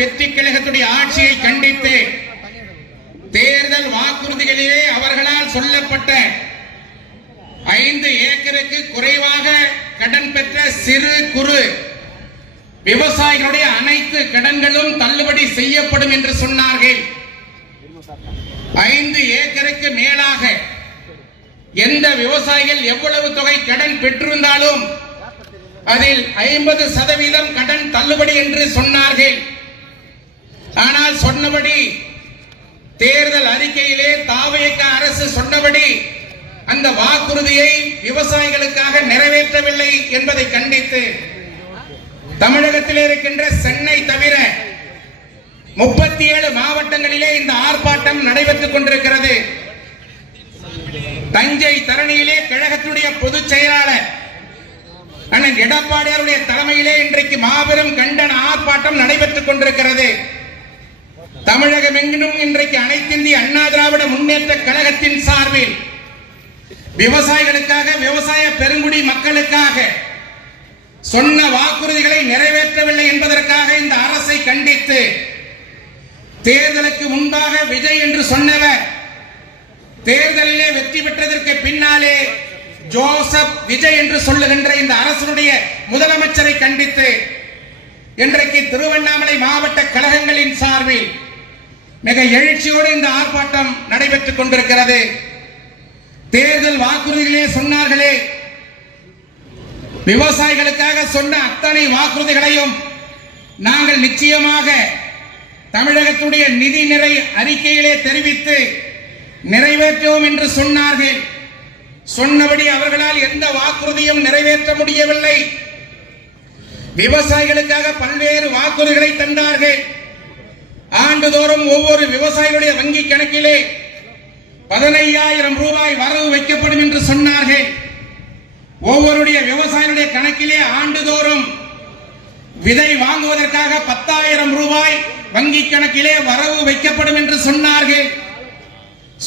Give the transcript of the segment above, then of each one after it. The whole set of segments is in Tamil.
வெற்றி கழகத்துடைய ஆட்சியை கண்டித்து தேர்தல் வாக்குறுதிகளிலே அவர்களால் சொல்லப்பட்ட 5 ஏக்கருக்கு குறைவாக கடன் பெற்ற சிறு குறு விவசாயிகளுடைய அனைத்து கடன்களும் தள்ளுபடி செய்யப்படும் என்று சொன்னார்கள். 5 ஏக்கருக்கு மேலாக எந்த விவசாயிகள் எவ்வளவு தொகை கடன் பெற்றிருந்தாலும் அதில் 50% கடன் தள்ளுபடி என்று சொன்னார்கள். ஆனால் சொன்னபடி தேர்தல் அறிக்கையிலே தாவேக அரசு சொன்னபடி அந்த வாக்குறுதியை விவசாயிகளுக்காக நிறைவேற்றவில்லை என்பதை கண்டித்து தமிழகத்தில் இருக்கின்ற சென்னை தவிர 37 மாவட்டங்களிலே இந்த ஆர்ப்பாட்டம் நடைபெற்றுக் கொண்டிருக்கிறது. தஞ்சை தரணியிலே கழகத்துடைய பொதுச் செயலாளர் அண்ணன் எடப்பாடியாருடைய தலைமையிலே இன்றைக்கு மாபெரும் கண்டன ஆர்ப்பாட்டம் நடைபெற்றுக் கொண்டிருக்கிறது. தமிழகம் எங்கிலும் இன்றைக்கு அனைத்திந்திய அண்ணா திராவிட முன்னேற்ற கழகத்தின் சார்பில் விவசாயிகளுக்காக, விவசாய பெருங்குடி மக்களுக்காக சொன்ன வாக்குறுதிகளை நிறைவேற்றவில்லை என்பதற்காக இந்த அரசை கண்டித்து தேர்தலுக்கு முன்பாக விஜய் என்று சொன்னவர் தேர்தலிலே வெற்றி பெற்றதற்கு பின்னாலே ஜோசப் விஜய் என்று சொல்லுகின்ற இந்த அரசுடைய முதலமைச்சரை கண்டித்து இன்றைக்கு திருவண்ணாமலை மாவட்ட கழகங்களின் சார்பில் மிக எழுச்சியோடு இந்த ஆர்ப்பாட்டம் நடைபெற்றுக் கொண்டிருக்கிறது. தேர்தல் வாக்குறுதிகளே சொன்னார்களே, விவசாயிகளுக்காக சொன்ன அத்தனை வாக்குறுதிகளையும் நாங்கள் நிச்சயமாக தமிழகத்துடைய நிதிநிலை அறிக்கையிலே தெரிவித்து நிறைவேற்றுவோம் என்று சொன்னார்கள். சொன்னபடி அவர்களால் எந்த வாக்குறுதியும் நிறைவேற்ற முடியவில்லை. விவசாயிகளுக்காக பல்வேறு வாக்குறுதிகளை தந்தார்கள். ஆண்டுதோறும் ஒவ்வொரு விவசாயிகளுடைய வங்கி கணக்கிலே 15,000 ரூபாய் வரவு வைக்கப்படும் என்று சொன்னார்கள். ஒவ்வொருடைய விவசாயிகளுடைய கணக்கிலே ஆண்டுதோறும் விதை வாங்குவதற்காக 10,000 ரூபாய் வங்கி கணக்கிலே வரவு வைக்கப்படும் என்று சொன்னார்கள்.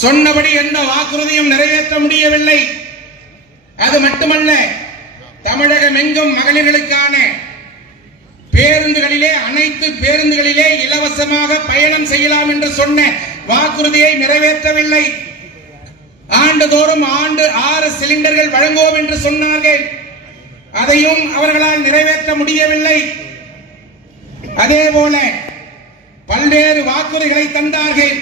சொன்னபடி எந்த வாக்குறுதியும் நிறைவேற்ற முடியவில்லை. அது மட்டுமல்ல, தமிழகம் எங்கும் மகளிர்களுக்கான பேருந்துகளிலே, அனைத்து பேருந்துகளிலே இலவசமாக பயணம் செய்யலாம் என்று சொன்ன வாக்குறுதியை நிறைவேற்றவில்லை. ஆண்டுதோறும் 6 சிலிண்டர்கள் வழங்குவோம் என்று சொன்னார்கள். அதையும் அவர்களால் நிறைவேற்ற முடியவில்லை. அதே போல பல்வேறு வாக்குறுதிகளை தந்தார்கள்.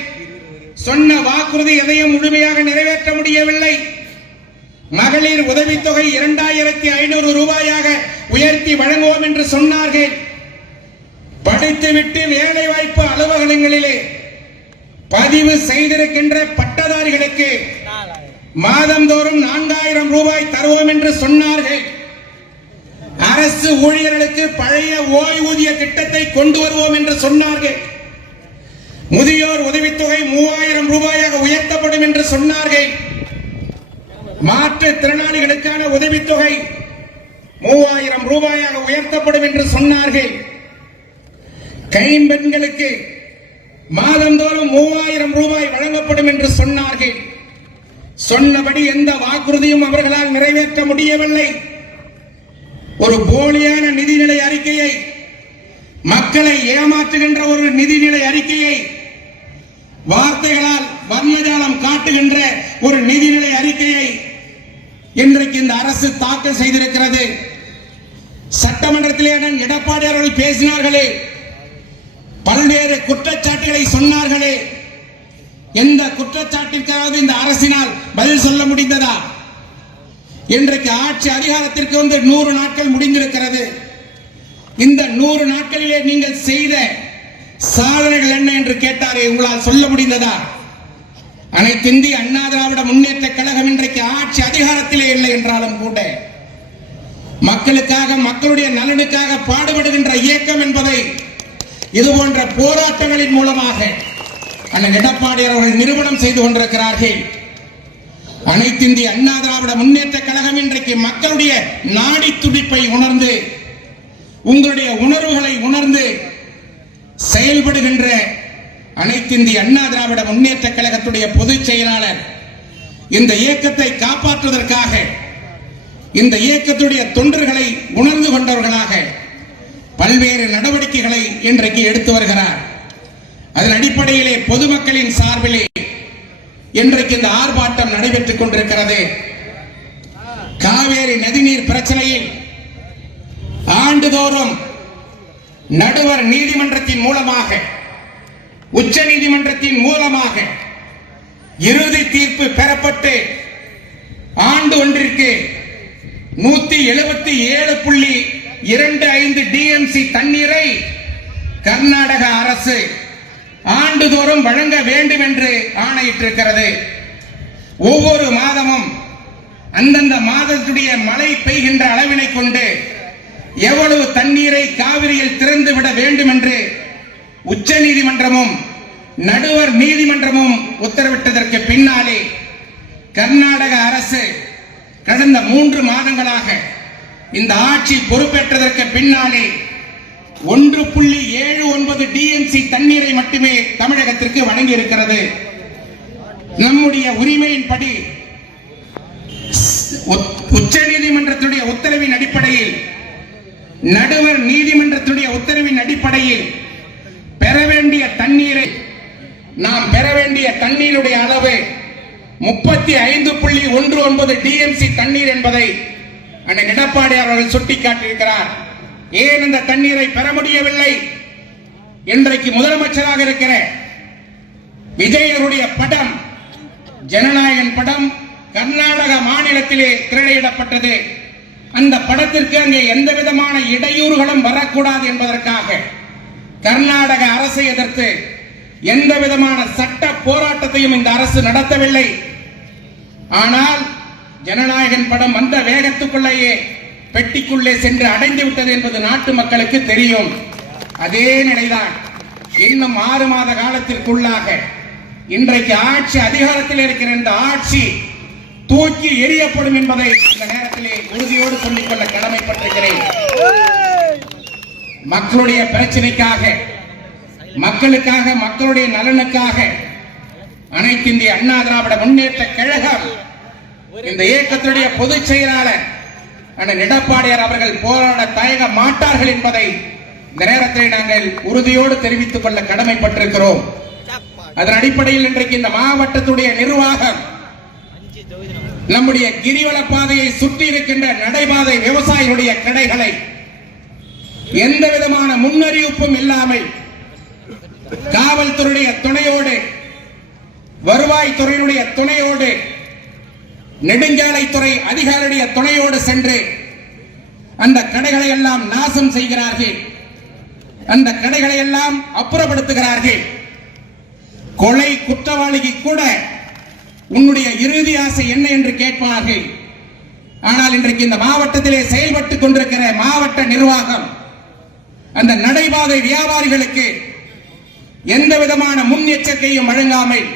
சொன்ன வாக்குறுதி எதையும் முழுமையாக நிறைவேற்ற முடியவில்லை. மகளிர் உதவித்தொகை 2,500 ரூபாயாக உயர்த்தி வழங்குவோம் என்று சொன்னார்கள். படித்துவிட்டு வேலை வாய்ப்பு அலுவலகங்களிலே பதிவு செய்திருக்கின்ற பட்டதாரிகளுக்கு மாதந்தோறும் 4,000 ரூபாய் தருவோம் என்று சொன்னார்கள். அரசு ஊழியர்களுக்கு பழைய ஓய்வூதிய திட்டத்தை கொண்டு வருவோம் என்று சொன்னார்கள். முதியோர் உதவித்தொகை 3,000 ரூபாயாக உயர்த்தப்படும் என்று சொன்னார்கள். மாற்றுத்திறனாளிகளுக்கான உதவித்தொகை 3,000 ரூபாயாக உயர்த்தப்படும் என்று சொன்னார்கள். கைம்பெண்களுக்கு மாதந்தோறும் 3,000 ரூபாய் வழங்கப்படும் என்று சொன்னார்கள். சொன்னபடி எந்த வாக்குறுதியும் அவர்களால் நிறைவேற்ற முடியவில்லை. ஒரு போலியான நிதிநிலை அறிக்கையை, மக்களை ஏமாற்றுகின்ற ஒரு நிதிநிலை அறிக்கையை, வார்த்தைகளால் வர்ணஜாலம் காட்டுகின்ற ஒரு நிதிநிலை அறிக்கையை இன்றைக்கு இந்த அரசு தாக்கல் செய்திருக்கிறது. சட்டமன்றத்திலே எடப்பாடியார் அவர்கள் பேசினார்களே, பல்வேறு குற்றச்சாட்டுகளை சொன்னார்களே, எந்த குற்றச்சாட்டிற்காவது இந்த அரசினால் பதில் சொல்ல முடிந்ததா? இன்றைக்கு ஆட்சி அதிகாரத்திற்கு வந்து 100 நாட்கள் முடிந்திருக்கிறது. இந்த 100 நாட்களிலே நீங்கள் செய்த சாதனைகள் என்ன என்று கேட்டாரே, உங்களால் சொல்ல முடிந்ததா? அனைத்திந்திய அண்ணா திராவிட முன்னேற்ற கழகம் இன்றைக்கு ஆட்சி அதிகாரத்திலே இல்லை என்றாலும் கூட மக்களுக்காக, மக்களுடைய நலனுக்காக பாடுபடுகின்ற இயக்கம் என்பதை இது போன்ற போராட்டங்களின் மூலமாக அண்ணன் எடப்பாடியார் அவர்கள் நிரூபணம் செய்து கொண்டிருக்கிறார்கள். அனைத்திந்திய அண்ணா திராவிட முன்னேற்ற கழகம் இன்றைக்கு மக்களுடைய நாடி துடிப்பை உணர்ந்து, உங்களுடைய உணர்வுகளை உணர்ந்து செயல்படுகின்ற அனைத்திந்திய அண்ணா திராவிட முன்னேற்ற கழகத்துடைய பொதுச் செயலாளர் இந்த இயக்கத்தை காப்பாற்றுவதற்காக, இந்த இயக்கத்துடைய தொண்டர்களை உணர்ந்து கொண்டவர்களாக பல்வேறு நடவடிக்கைகளை இன்றைக்கு எடுத்து வருகிறார். அதன் அடிப்படையிலே பொதுமக்களின் சார்பிலே இன்றைக்கு இந்த ஆர்ப்பாட்டம் நடைபெற்றுக் கொண்டிருக்கிறது. காவேரி நதிநீர் பிரச்சனையில் ஆண்டுதோறும் நடுவர் நீதிமன்றத்தின் மூலமாக, உச்ச நீதிமன்றத்தின் மூலமாக இறுதி தீர்ப்பு பெறப்பட்டு ஆண்டு ஒன்றிற்கு 177.25 டிஎம்சி தண்ணீரை கர்நாடக அரசு ஆண்டுதோறும் வழங்க வேண்டும் என்று ஆணையிட்டிருக்கிறது. ஒவ்வொரு மாதமும் அந்தந்த மாதத்துடைய மழை பெய்கின்ற அளவினை கொண்டு எவ்வளவு தண்ணீரை காவிரியில் திறந்து விட வேண்டும் என்று உச்ச நீதிமன்றமும் நடுவர் நீதிமன்றமும் உத்தரவிட்டதற்கு பின்னாலே கர்நாடக அரசு கடந்த 3 மாதங்களாக இந்த ஆட்சி பொறுப்பேற்றதற்கு பின்னாலே 1.79 டிஎம்சி தண்ணீரை மட்டுமே தமிழகத்திற்கு வழங்கி இருக்கிறது. நம்முடைய உரிமையின்படி உச்ச நீதிமன்றத்துடைய உத்தரவின் அடிப்படையில், நடுவர் நீதிமன்றத்துடைய உத்தரவின் அடிப்படையில் பெற வேண்டிய தண்ணீரை, நாம் பெற வேண்டிய தண்ணீருடைய அளவு 35.19 டிஎம்சி தண்ணீர் என்பதை அண்ணன் எடப்பாடி அவர்கள் சுட்டிக்காட்டியிருக்கிறார். ஏன் இந்த தண்ணீரை பெற முடியவில்லை? இன்றைக்கு முதலமைச்சராக இருக்கிற விஜயனுடைய படம், ஜனநாயகன் படம் கர்நாடக மாநிலத்திலே திரையிடப்பட்டது. அந்த படத்திற்கு அங்கே எந்த விதமான இடையூறுகளும் வரக்கூடாது என்பதற்காக கர்நாடக அரசை எதிர்த்து எந்த விதமான சட்ட போராட்டத்தையும் இந்த அரசு நடத்தவில்லை. ஆனால் ஜனநாயகன் படம் வந்த வேகத்துக்குள்ளேயே பெட்டிக்குள்ளே சென்று அடைந்து விட்டது என்பது நாட்டு மக்களுக்கு தெரியும். அதே நிலைதான் இன்னும் 6 மாத காலத்திற்குள்ளாக இன்றைக்கு ஆட்சி அதிகாரத்தில் இருக்கிற இந்த ஆட்சி தூக்கி எறியப்படும் என்பதை இந்த நேரத்திலே உறுதியோடு சொல்லிக்கொள்ள கடமைப்பட்டிருக்கிறேன். மக்களுடைய பிரச்சனைக்காக, மக்களுக்காக, மக்களுடைய நலனுக்காக அனைத்து இந்திய அண்ணா திராவிட முன்னேற்ற கழகம், இந்த இயக்கத்துடைய பொதுச் செயலாளர் அண்ணன் எடப்பாடியார் அவர்கள் போராட தயங்க மாட்டார்கள் என்பதை இந்த நேரத்தில் நாங்கள் உறுதியோடு தெரிவித்துக் கொள்ள கடமைப்பட்டிருக்கிறோம். அதன் அடிப்படையில் இன்றைக்கு இந்த மாவட்டத்துடைய நிர்வாகம் நம்முடைய கிரிவல பாதையை சுற்றி இருக்கின்ற நடைபாதை விவசாயிகளுடைய கடைகளை எந்த விதமான முன்னறிவிப்பும் இல்லாமல் காவல்துறையுடைய துணையோடு, வருவாய்த்துறையினுடைய துணையோடு, நெடுஞ்சாலைத்துறை அதிகாரியுடைய துணையோடு சென்று அந்த கடைகளை எல்லாம் நாசம் செய்கிறார்கள். அந்த கடைகளை எல்லாம் அப்புறப்படுத்துகிறார்கள். கொலை குற்றவாளிக்கு கூட உன்னுடைய இறுதி ஆசை என்ன என்று கேட்பார்கள். ஆனால் இன்றைக்கு இந்த மாவட்டத்திலே செயல்பட்டுக் கொண்டிருக்கிற மாவட்ட நிர்வாகம் அந்த நடைபாதை வியாபாரிகளுக்கு எந்த விதமான முன்னெச்சரிக்கையும் வழங்காமல்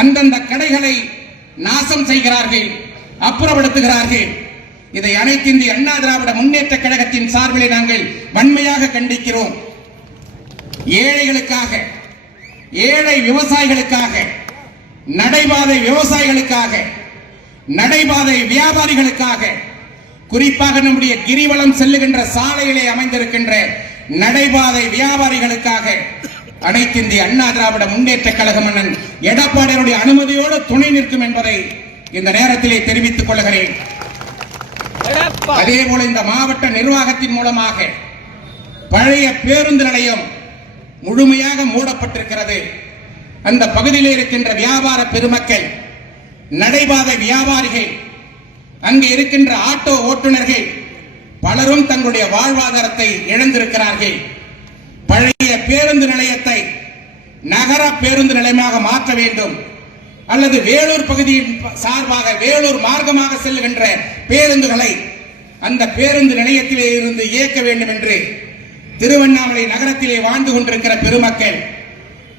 அந்தந்த கடைகளை நாசம் செய்கிறார்கள், அப்புறப்படுத்துகிறார்கள். இதை அனைத்து இந்திய அண்ணா திராவிட முன்னேற்ற கழகத்தின் சார்பிலே நாங்கள் வன்மையாக கண்டிக்கிறோம். ஏழைகளுக்காக, ஏழை விவசாயிகளுக்காக, நடைபாதை விவசாயிகளுக்காக, நடைபாதை வியாபாரிகளுக்காக, குறிப்பாக நம்முடைய கிரிவலம் செல்லுகின்ற சாலையிலே அமைந்திருக்கின்ற நடைபாதை வியாபாரிகளுக்காக அனைத்து இந்திய அண்ணா திராவிட முன்னேற்ற கழகம் அண்ணன் எடப்பாடியாருடைய அனுமதியோடு துணை நிற்கும் என்பதை இந்த நேரத்திலே தெரிவித்துக் கொள்கிறேன். அதே போல இந்த மாவட்ட நிர்வாகத்தின் மூலமாக பழைய பேருந்து நிலையம் முழுமையாக மூடப்பட்டிருக்கிறது. அந்த பகுதியில் இருக்கின்ற வியாபார பெருமக்கள், நடைபாதை வியாபாரிகள், அங்கே இருக்கின்ற ஆட்டோ ஓட்டுநர்கள் பலரும் தங்களுடைய வாழ்வாதாரத்தை இழந்திருக்கிறார்கள். பழைய பேருந்து நிலையத்தை நகர பேருந்து நிலையமாக மாற்ற வேண்டும், அல்லது வேலூர் பகுதியின் சார்பாக வேலூர் மார்க்கமாக செல்லுகின்ற பேருந்துகளை அந்த பேருந்து நிலையத்திலே இருந்து இயக்க வேண்டும் என்று திருவண்ணாமலை நகரத்திலே வாழ்ந்து கொண்டிருக்கிற பெருமக்கள்,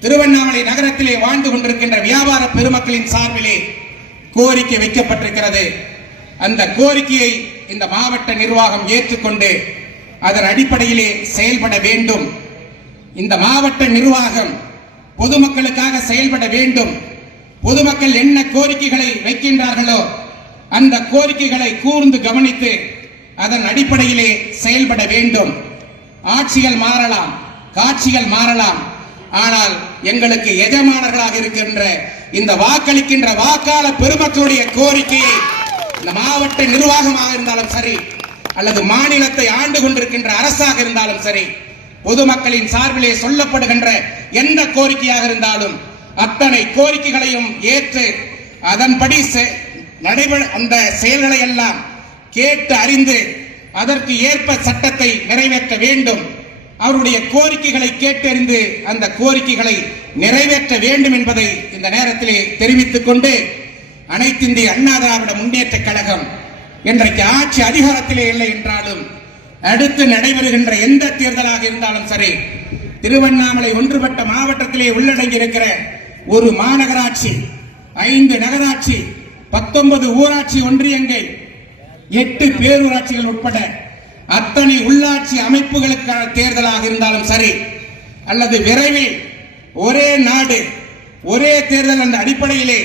திருவண்ணாமலை நகரத்திலே வாழ்ந்து கொண்டிருக்கின்ற வியாபார பெருமக்களின் சார்பிலே கோரிக்கை வைக்கப்பட்டிருக்கிறது. அந்த கோரிக்கையை இந்த மாவட்ட நிர்வாகம் ஏற்றுக்கொண்டு அதன் அடிப்படையிலே செயல்பட வேண்டும். இந்த மாவட்ட நிர்வாகம் பொதுமக்களுக்காக செயல்பட வேண்டும். பொதுமக்கள் என்ன கோரிக்கைகளை வைக்கின்றார்களோ அந்த கோரிக்கைகளை கூர்ந்து கவனித்து அதன் அடிப்படையிலே செயல்பட வேண்டும். ஆட்சிகள் மாறலாம், காட்சிகள் மாறலாம், ஆனால் எங்களுக்கு எஜமானர்களாக இருக்கின்ற இந்த வாக்களிக்கின்ற வாக்காளர் பெருமக்களுடைய கோரிக்கையை இந்த மாவட்ட நிர்வாகமாக இருந்தாலும் சரி அல்லது மாநிலத்தை ஆண்டு கொண்டிருக்கின்ற அரசாக இருந்தாலும் சரி, பொதுமக்களின் சார்பிலே சொல்லப்படுகின்ற எந்த கோரிக்கையாக இருந்தாலும் அத்தனை கோரிக்கைகளையும் ஏற்று அதன்படி நடைபெற அந்த செயல்களை எல்லாம் கேட்டு அறிந்து அதற்கு ஏற்ப சட்டத்தை நிறைவேற்ற வேண்டும். அவருடைய கோரிக்கைகளை கேட்டறிந்து அந்த கோரிக்கைகளை நிறைவேற்ற வேண்டும் என்பதை இந்த நேரத்திலே தெரிவித்துக் கொண்டு, அனைத்து இந்திய அண்ணா திராவிட முன்னேற்ற கழகம் இன்றைக்கு ஆட்சி அதிகாரத்திலே இல்லை என்றாலும் அடுத்து நடைபெறுகின்ற எந்த தேர்தலாக இருந்தாலும் சரி, திருவண்ணாமலை ஒன்றுபட்ட மாவட்டத்திலே உள்ளடங்கி இருக்கிற ஒரு மாநகராட்சி, 5 நகராட்சி, 19 ஊராட்சி ஒன்றியங்கள், 8 பேரூராட்சிகள் உட்பட அத்தனை உள்ளாட்சி அமைப்புகளுக்கான தேர்தலாக இருந்தாலும் சரி அல்லது விரைவில் ஒரே நாடு ஒரே தேர்தல் என்ற அடிப்படையிலே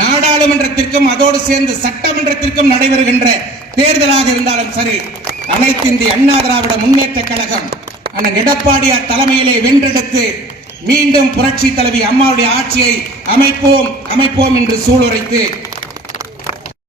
நாடாளுமன்றத்திற்கும் அதோடு சேர்ந்து சட்டமன்றத்திற்கும் நடைபெறுகின்ற தேர்தலாக இருந்தாலும் சரி, அனைத்து இந்திய அண்ணா திராவிட முன்னேற்ற கழகம் அண்ணன் எடப்பாடியார் தலைமையிலே வென்றெடுத்து மீண்டும் புரட்சி தலைவி அம்மாவுடைய ஆட்சியை அமைப்போம் என்று சூளுரைத்து